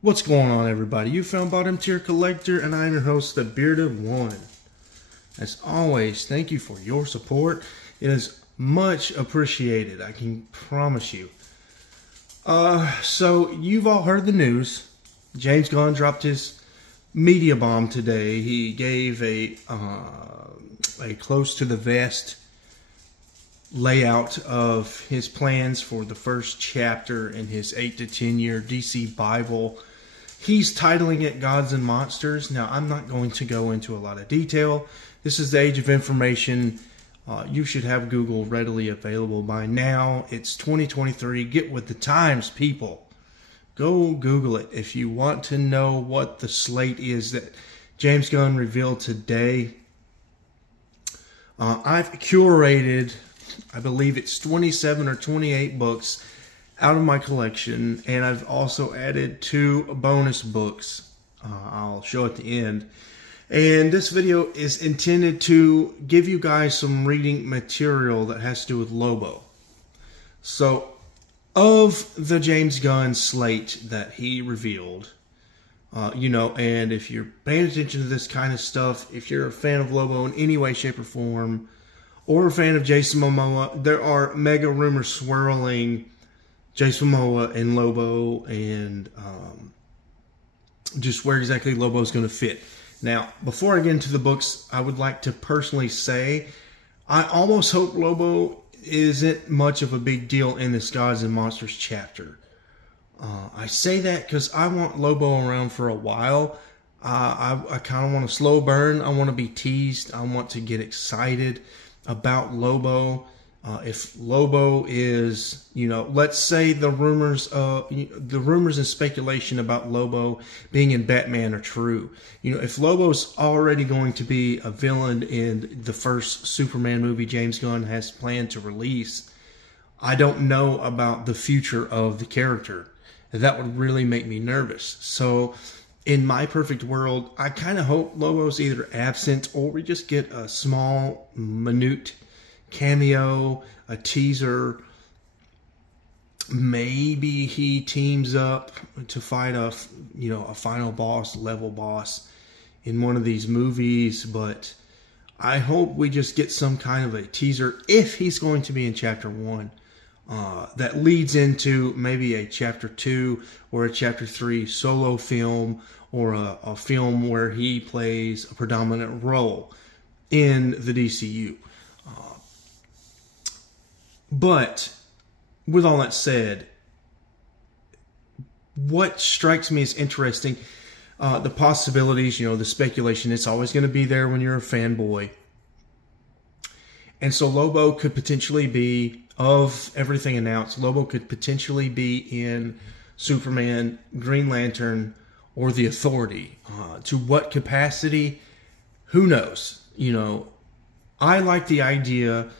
What's going on, everybody? You found Bottom Tier Collector, and I'm your host, the Bearded One. As always, thank you for your support. It is much appreciated, I can promise you. So you've all heard the news. James Gunn dropped his media bomb today. He gave a close to the vest layout of his plans for the first chapter in his 8 to 10 year DC Bible. He's titling it Gods and Monsters. Now, I'm not going to go into a lot of detail. This is the age of information. You should have Google readily available by now. It's 2023. Get with the times, people. Go Google it if you want to know what the slate is that James Gunn revealed today. I've curated, I believe it's 27 or 28 books out of my collection, and I've also added 2 bonus books I'll show at the end. And this video is intended to give you guys some reading material that has to do with Lobo. So, of the James Gunn slate that he revealed, and if you're paying attention to this kind of stuff, if you're a fan of Lobo in any way, shape, or form, or a fan of Jason Momoa, there are mega rumors swirling Jason Momoa and Lobo, and just where exactly Lobo is going to fit. Now, before I get into the books, I would like to personally say I almost hope Lobo isn't much of a big deal in this Gods and Monsters chapter. I say that because I want Lobo around for a while. I kind of want a slow burn. I want to be teased. I want to get excited about Lobo. If Lobo is, let's say the rumors and speculation about Lobo being in Batman are true. If Lobo's already going to be a villain in the first Superman movie James Gunn has planned to release, I don't know about the future of the character. That would really make me nervous. So, in my perfect world, I kind of hope Lobo's either absent or we just get a small, minute cameo, a teaser. Maybe he teams up to fight a final boss, level boss in one of these movies, but I hope we just get some kind of a teaser if he's going to be in chapter 1 that leads into maybe a chapter 2 or a chapter 3 solo film, or a film where he plays a predominant role in the DCU. But with all that said, what strikes me as interesting, the possibilities, the speculation, it's always going to be there when you're a fanboy. And so Lobo could potentially be, of everything announced, Lobo could potentially be in Superman, Green Lantern, or the Authority. To what capacity? Who knows? I like the idea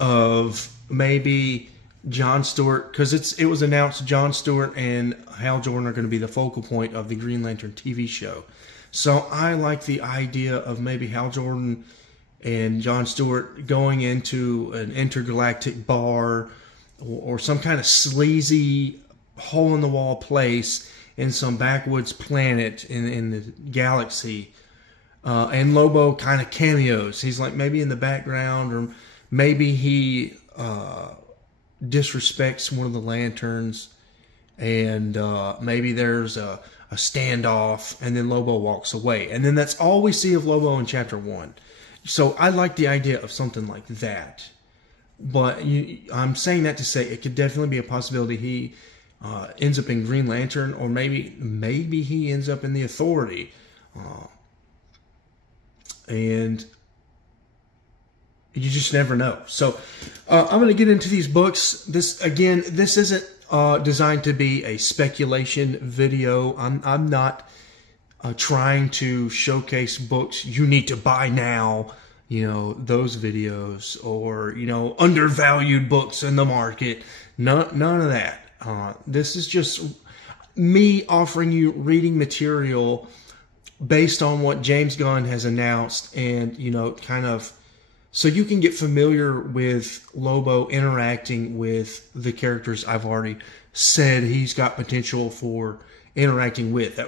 of maybe John Stewart, because it was announced John Stewart and Hal Jordan are going to be the focal point of the Green Lantern TV show. So I like the idea of maybe Hal Jordan and John Stewart going into an intergalactic bar, or some kind of sleazy hole-in-the-wall place in some backwoods planet in the galaxy. And Lobo kind of cameos. He's like maybe in the background, or maybe he disrespects one of the lanterns, and maybe there's a standoff, and then Lobo walks away. And then that's all we see of Lobo in chapter 1. So I like the idea of something like that. But I'm saying that to say it could definitely be a possibility he ends up in Green Lantern, or maybe he ends up in the Authority. And you just never know. So I'm going to get into these books. This isn't designed to be a speculation video. I'm not trying to showcase books you need to buy now, those videos, or undervalued books in the market. None of that. This is just me offering you reading material based on what James Gunn has announced, and kind of So you can get familiar with Lobo interacting with the characters I've already said he's got potential for interacting with.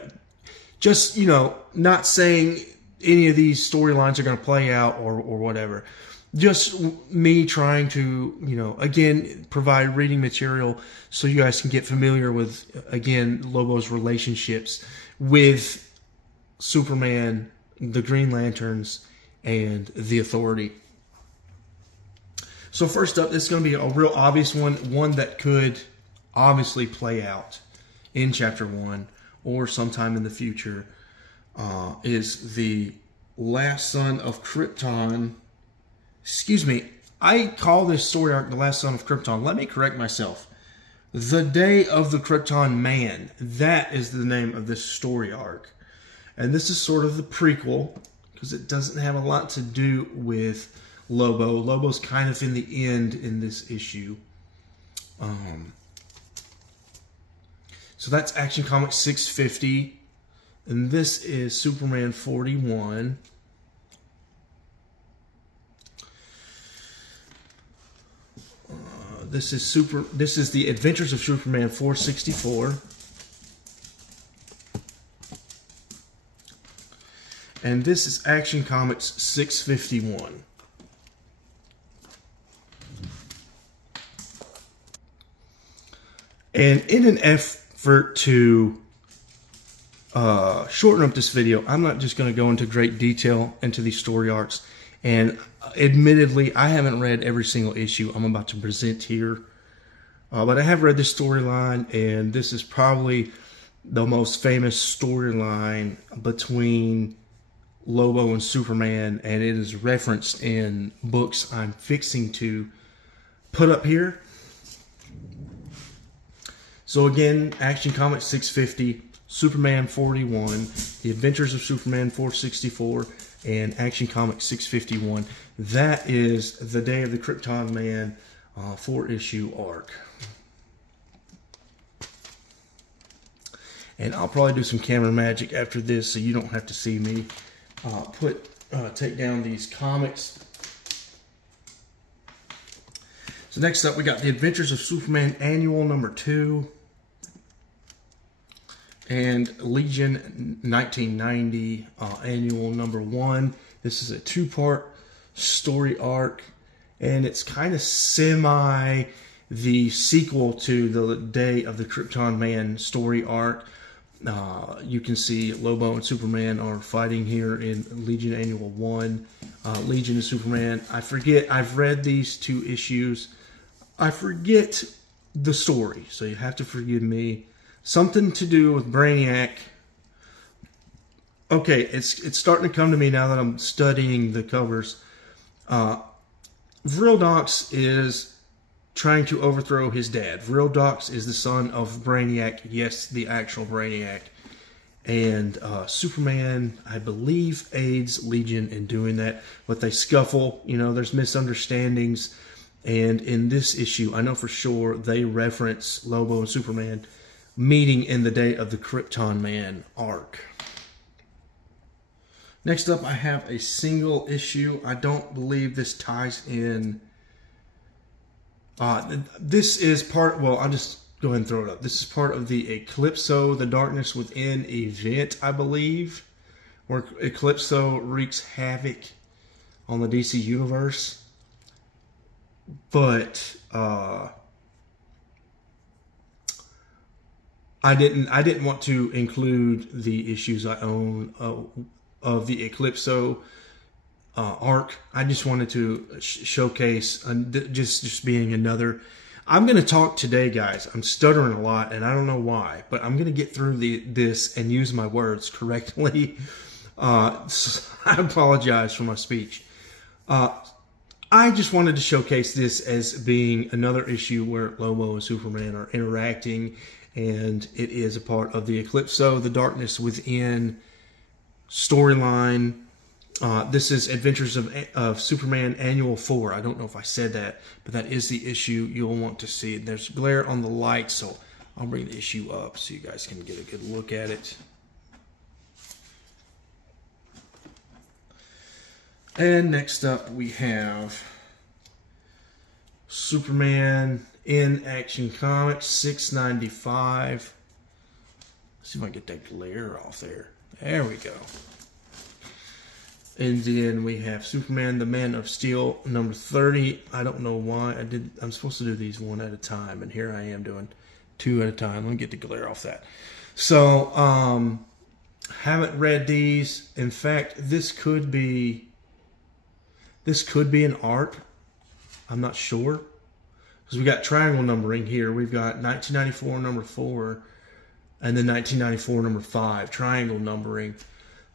Just, you know, not saying any of these storylines are going to play out or whatever. Just me trying to, you know, again, provide reading material so you guys can get familiar with, again, Lobo's relationships with Superman, the Green Lanterns, and the Authority. So first up, this is going to be a real obvious one that could obviously play out in Chapter 1 or sometime in the future, is the Last Son of Krypton. Excuse me, I call this story arc The Last Son of Krypton. Let me correct myself. The Day of the Krypton Man. That is the name of this story arc. And this is sort of the prequel, because it doesn't have a lot to do with Lobo. Lobo's kind of in the end in this issue. So that's Action Comics 650. And this is Superman 41. This is the Adventures of Superman 464. And this is Action Comics 651. And in an effort to shorten up this video, I'm not just going to go into great detail into these story arcs. And admittedly, I haven't read every single issue I'm about to present here. But I have read this storyline, and this is probably the most famous storyline between Lobo and Superman, and it is referenced in books I'm fixing to put up here. So again, Action Comics 650, Superman 41, The Adventures of Superman 464, and Action Comics 651. That is the Day of the Krypton Man 4-issue arc. And I'll probably do some camera magic after this so you don't have to see me take down these comics. So next up we got The Adventures of Superman Annual number 2. And Legion 1990 Annual number 1. This is a 2-part story arc, and it's kind of semi the sequel to the Day of the Krypton Man story arc. You can see Lobo and Superman are fighting here in Legion Annual 1. Legion and Superman, I forget, I've read these 2 issues. I forget the story, so you have to forgive me. Something to do with Brainiac. Okay, it's starting to come to me now that I'm studying the covers. Vrildox is trying to overthrow his dad. Vrildox is the son of Brainiac. Yes, the actual Brainiac. And Superman, I believe, aids Legion in doing that. But they scuffle. You know, there's misunderstandings. And in this issue, I know for sure they reference Lobo and Superman meeting in the Day of the Krypton Man arc. Next up, I have a single issue. I don't believe this ties in. This is part, well, I'll just go ahead and throw it up. This is part of the Eclipso, the Darkness Within event, I believe, where Eclipso wreaks havoc on the DC Universe. But I didn't want to include the issues I own of the Eclipso arc. I just wanted to showcase just being another. I'm going to talk today, guys. I'm stuttering a lot, and I don't know why, but I'm going to get through this and use my words correctly. So I apologize for my speech. I just wanted to showcase this as being another issue where Lobo and Superman are interacting, and it is a part of the Eclipso, the Darkness Within storyline. This is Adventures of Superman Annual 4. I don't know if I said that, but that is the issue you'll want to see. There's glare on the light, so I'll bring the issue up so you guys can get a good look at it. And next up we have Superman in Action Comics 695. Let's see if I can get that glare off there. There we go. And then we have Superman, the Man of Steel, number 30. I don't know why I'm supposed to do these one at a time, and here I am doing two at a time. Let me get the glare off that. So, haven't read these. In fact, this could be an art. I'm not sure. Because we got triangle numbering here. We've got 1994 number 4 and then 1994 number 5. Triangle numbering.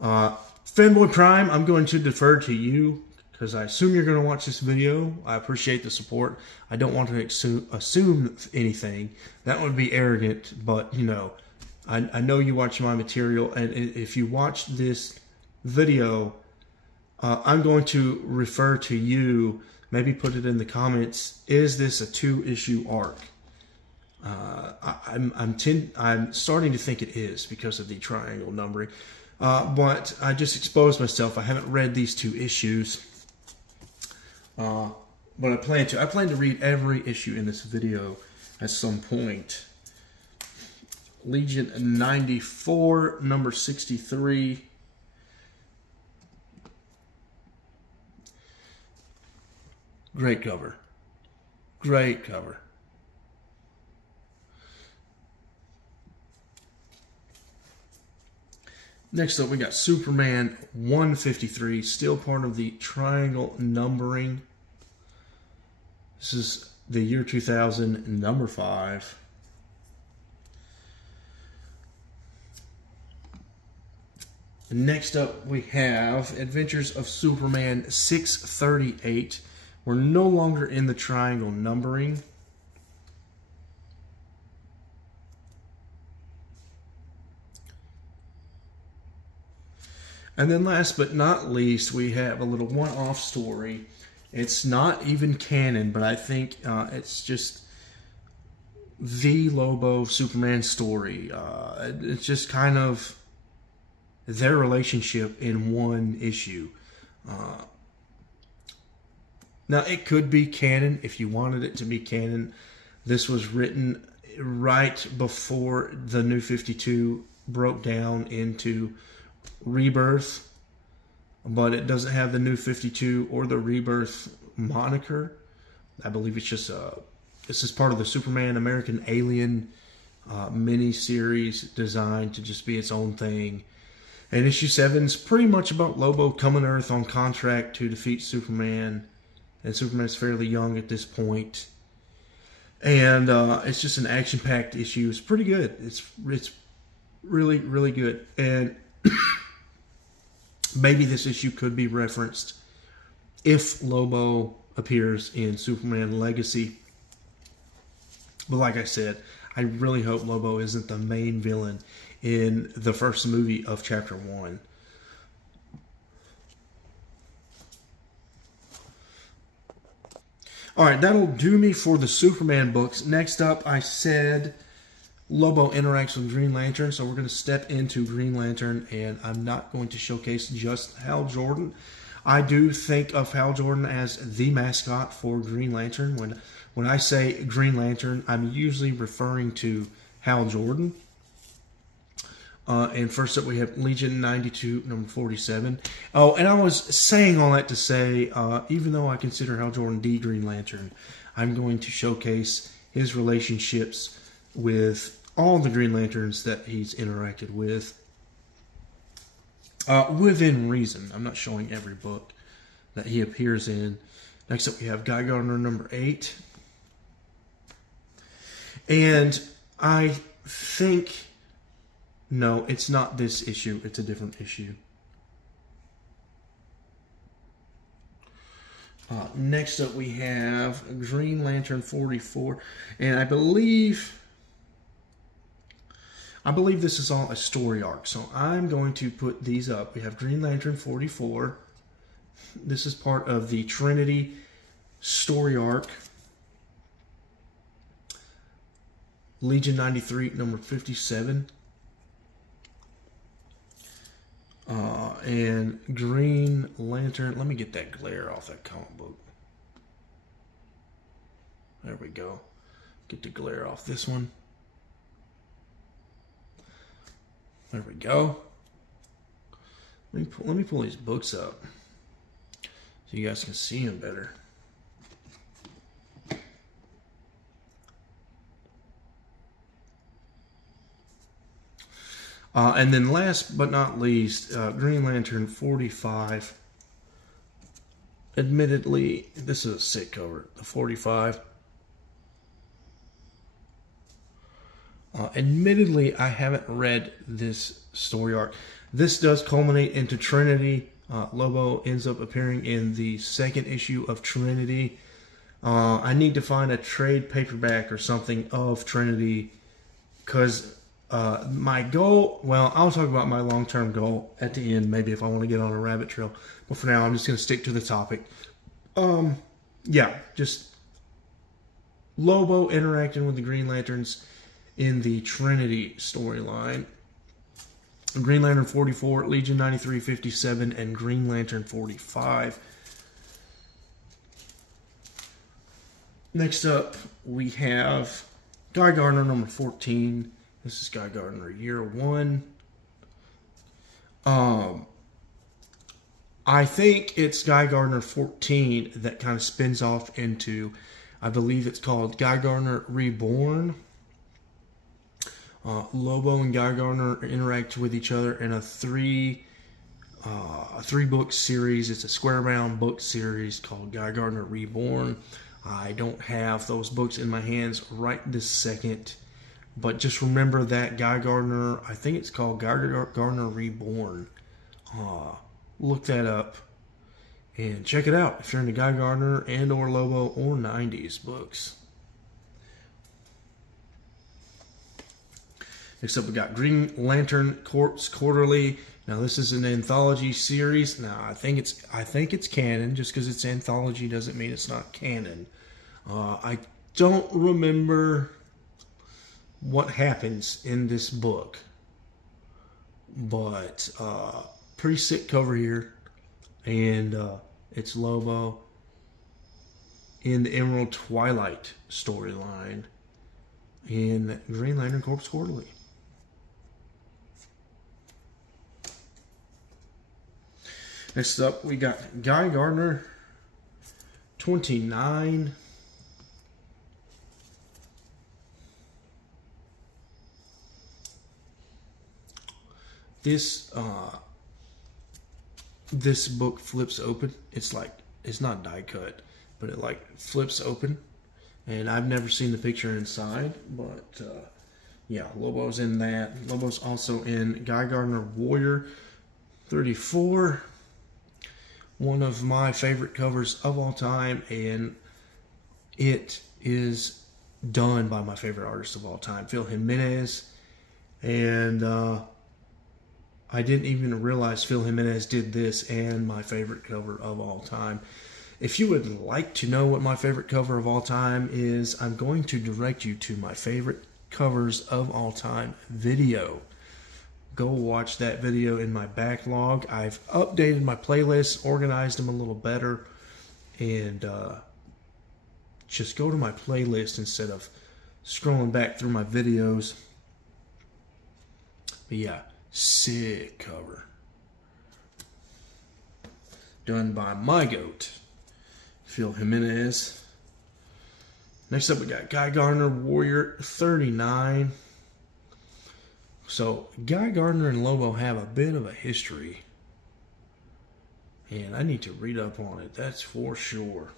Fanboy Prime, I'm going to defer to you because I assume you're going to watch this video. I appreciate the support. I don't want to assume anything. That would be arrogant, but you know, I know you watch my material, and if you watch this video, I'm going to refer to you. Maybe put it in the comments. Is this a 2-issue arc? I'm starting to think it is because of the triangle numbering. But I just exposed myself. I haven't read these 2 issues. But I plan to. I plan to read every issue in this video at some point. Legion 94, number 63. Great cover. Great cover. Next up, we got Superman 153, still part of the triangle numbering. This is the year 2000, number 5. Next up, we have Adventures of Superman 638. We're no longer in the triangle numbering. And then last but not least, we have a little one-off story. It's not even canon, but I think it's just the Lobo Superman story. It's just kind of their relationship in one issue. Now, it could be canon if you wanted it to be canon. This was written right before the New 52 broke down into Rebirth, but it doesn't have the New 52 or the Rebirth moniker. I believe it's just this is part of the Superman American Alien mini-series designed to just be its own thing. And issue 7 is pretty much about Lobo coming to Earth on contract to defeat Superman. And Superman's fairly young at this point. And it's just an action-packed issue. It's pretty good. It's really, really good. And maybe this issue could be referenced if Lobo appears in Superman Legacy. But like I said, I really hope Lobo isn't the main villain in the first movie of Chapter 1. Alright, that'll do me for the Superman books. Next up, I said Lobo interacts with Green Lantern, so we're going to step into Green Lantern, and I'm not going to showcase just Hal Jordan. I do think of Hal Jordan as the mascot for Green Lantern. When I say Green Lantern, I'm usually referring to Hal Jordan. And first up, we have Legion 92, number 47. Oh, and I was saying all that to say, even though I consider Hal Jordan the Green Lantern, I'm going to showcase his relationships with all the Green Lanterns that he's interacted with. Within reason. I'm not showing every book that he appears in. Next up, we have Guy Gardner, number 8. And I think... No, it's not this issue. It's a different issue. Next up, we have Green Lantern 44. And I believe this is all a story arc. So I'm going to put these up. We have Green Lantern 44. This is part of the Trinity story arc. Legion 93, number 57. And Green Lantern. Let me get that glare off that comic book. There we go. Get the glare off this one. There we go. Let me pull these books up so you guys can see them better. And then last but not least, Green Lantern 45. Admittedly, this is a sick cover, the 45. Admittedly, I haven't read this story arc. This does culminate into Trinity. Lobo ends up appearing in the second issue of Trinity. I need to find a trade paperback or something of Trinity, because my goal, well, I'll talk about my long-term goal at the end, maybe if I want to get on a rabbit trail. But for now, I'm just going to stick to the topic. Yeah, just Lobo interacting with the Green Lanterns in the Trinity storyline. Green Lantern 44, Legion 9357, and Green Lantern 45. Next up, we have Guy Gardner number 14. This is Guy Gardner year 1. I think it's Guy Gardner 14 that kind of spins off into, I believe it's called Guy Gardner Reborn. Lobo and Guy Gardner interact with each other in a three-book series. It's a square-bound book series called Guy Gardner Reborn. I don't have those books in my hands right this second, but just remember that Guy Gardner, I think it's called Guy Gardner Reborn. Look that up and check it out if you're into Guy Gardner and or Lobo or 90s books. Next up, we got Green Lantern Corps Quarterly. Now, this is an anthology series. Now, I think it's canon. Just because it's anthology doesn't mean it's not canon. I don't remember what happens in this book, but pretty sick cover here, and it's Lobo in the Emerald Twilight storyline in Green Lantern Corps Quarterly. Next up, we got Guy Gardner 29. This book flips open. It's not die cut, but it like flips open, and I've never seen the picture inside, but yeah, Lobo's in that. Lobo's also in Guy Gardner Warrior 34. One of my favorite covers of all time, and it is done by my favorite artist of all time, Phil Jimenez. And I didn't even realize Phil Jimenez did this and my favorite cover of all time. If you would like to know what my favorite cover of all time is, I'm going to direct you to my favorite covers of all time video. Go watch that video in my backlog. I've updated my playlist, organized them a little better, and just go to my playlist instead of scrolling back through my videos. But yeah, sick cover. Done by my goat, Phil Jimenez. Next up, we got Guy Gardner Warrior 39. So, Guy Gardner and Lobo have a bit of a history, and I need to read up on it, that's for sure.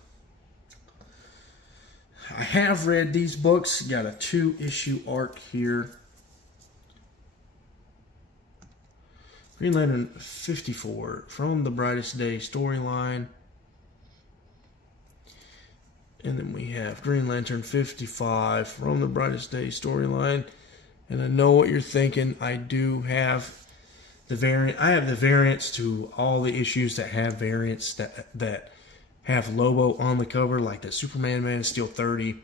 I have read these books, got a 2-issue arc here. Green Lantern 54, From the Brightest Day storyline. And then we have Green Lantern 55, From the Brightest Day storyline. And I know what you're thinking. I do have the variant. I have the variants to all the issues that have variants that have Lobo on the cover, like the Superman Man of Steel 30,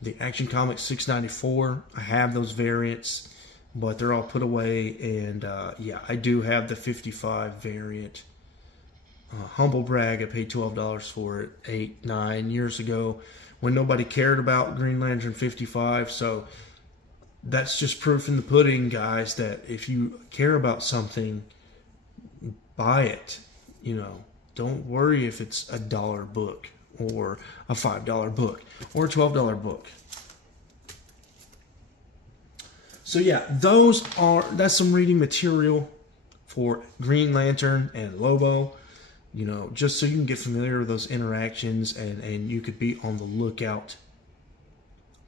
the Action Comics 694. I have those variants, but they're all put away. And yeah, I do have the 55 variant. Humble brag, I paid $12 for it 8-9 years ago when nobody cared about Green Lantern 55. So that's just proof in the pudding, guys, that if you care about something, buy it. You know, don't worry if it's $1 book or a $5 book or a $12 book. So yeah, that's some reading material for Green Lantern and Lobo. You know, just so you can get familiar with those interactions, and you could be on the lookout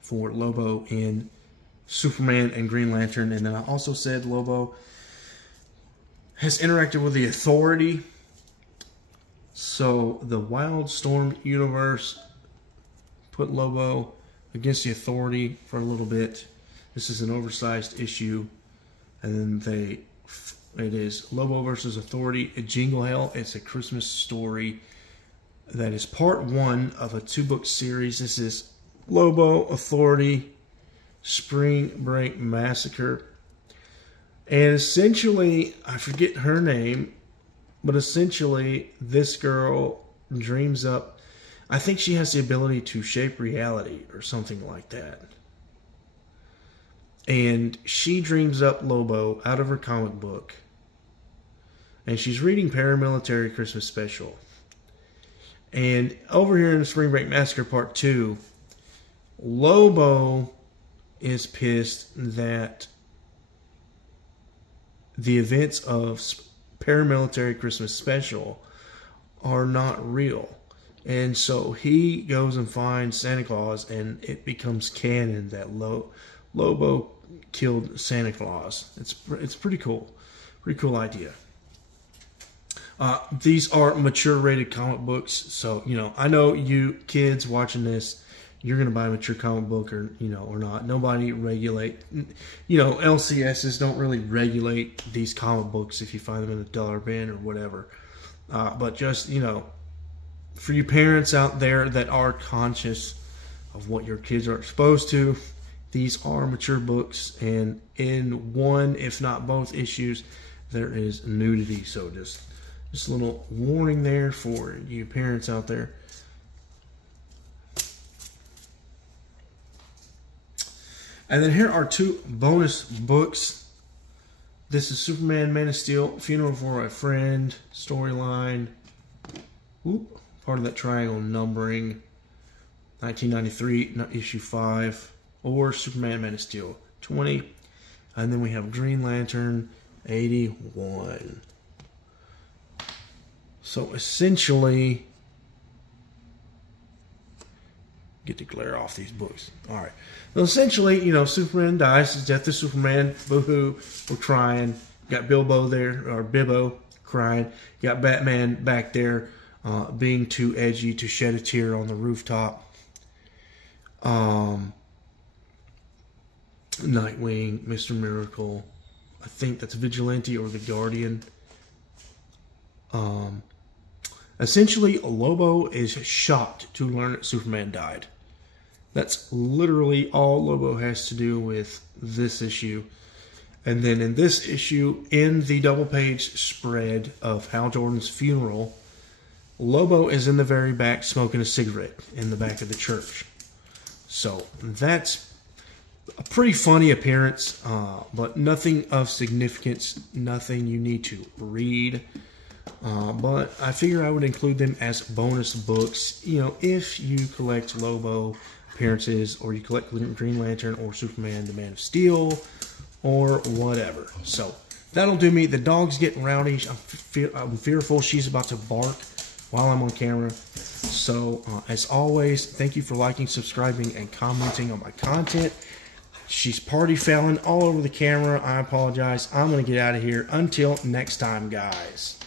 for Lobo in Superman and Green Lantern. And then I also said Lobo has interacted with the Authority. So the Wildstorm universe put Lobo against the Authority for a little bit. This is an oversized issue. And then it is Lobo versus Authority at Jingle Hell. It's a Christmas story that is part 1 of a 2-book series. This is Lobo, Authority, Spring Break Massacre. And essentially, I forget her name, but essentially this girl dreams up, I think she has the ability to shape reality or something like that. And she dreams up Lobo out of her comic book. And she's reading Paramilitary Christmas Special. And over here in the Spring Break Massacre Part 2, Lobo is pissed that the events of Paramilitary Christmas Special are not real. And so he goes and finds Santa Claus, and it becomes canon that Lobo killed Santa Claus. It's pretty cool. Pretty cool idea. These are mature rated comic books, so you know, I know you kids watching this, you're gonna buy a mature comic book or not. Nobody regulate, LCSs don't really regulate these comic books if you find them in a dollar bin or whatever. But just for you parents out there that are conscious of what your kids are exposed to, these are mature books, and in one, if not both issues, there is nudity. So just a little warning there for you parents out there. And then here are 2 bonus books. This is Superman, Man of Steel, Funeral for a Friend, storyline. Part of that triangle numbering. 1993, issue 5. Or Superman, Man of Steel, 20. And then we have Green Lantern, 81. So essentially, get the glare off these books. All right. Well, essentially, Superman dies. It's Death of Superman. Boo-hoo. We're crying. Got Bilbo there, or Bibbo, crying. Got Batman back there being too edgy to shed a tear on the rooftop. Nightwing, Mr. Miracle. I think that's Vigilante or the Guardian. Essentially, Lobo is shocked to learn that Superman died. That's literally all Lobo has to do with this issue. And then in this issue, in the double-page spread of Hal Jordan's funeral, Lobo is in the very back smoking a cigarette in the back of the church. So that's a pretty funny appearance, but nothing of significance, nothing you need to read. But I figure I would include them as bonus books, if you collect Lobo appearances, or you collect Green Lantern or Superman, the Man of Steel, or whatever. So that'll do me. The dog's getting rowdy. I'm fearful she's about to bark while I'm on camera. So as always, thank you for liking, subscribing, and commenting on my content. She's party fouling all over the camera. I apologize. I'm going to get out of here. Until next time, guys.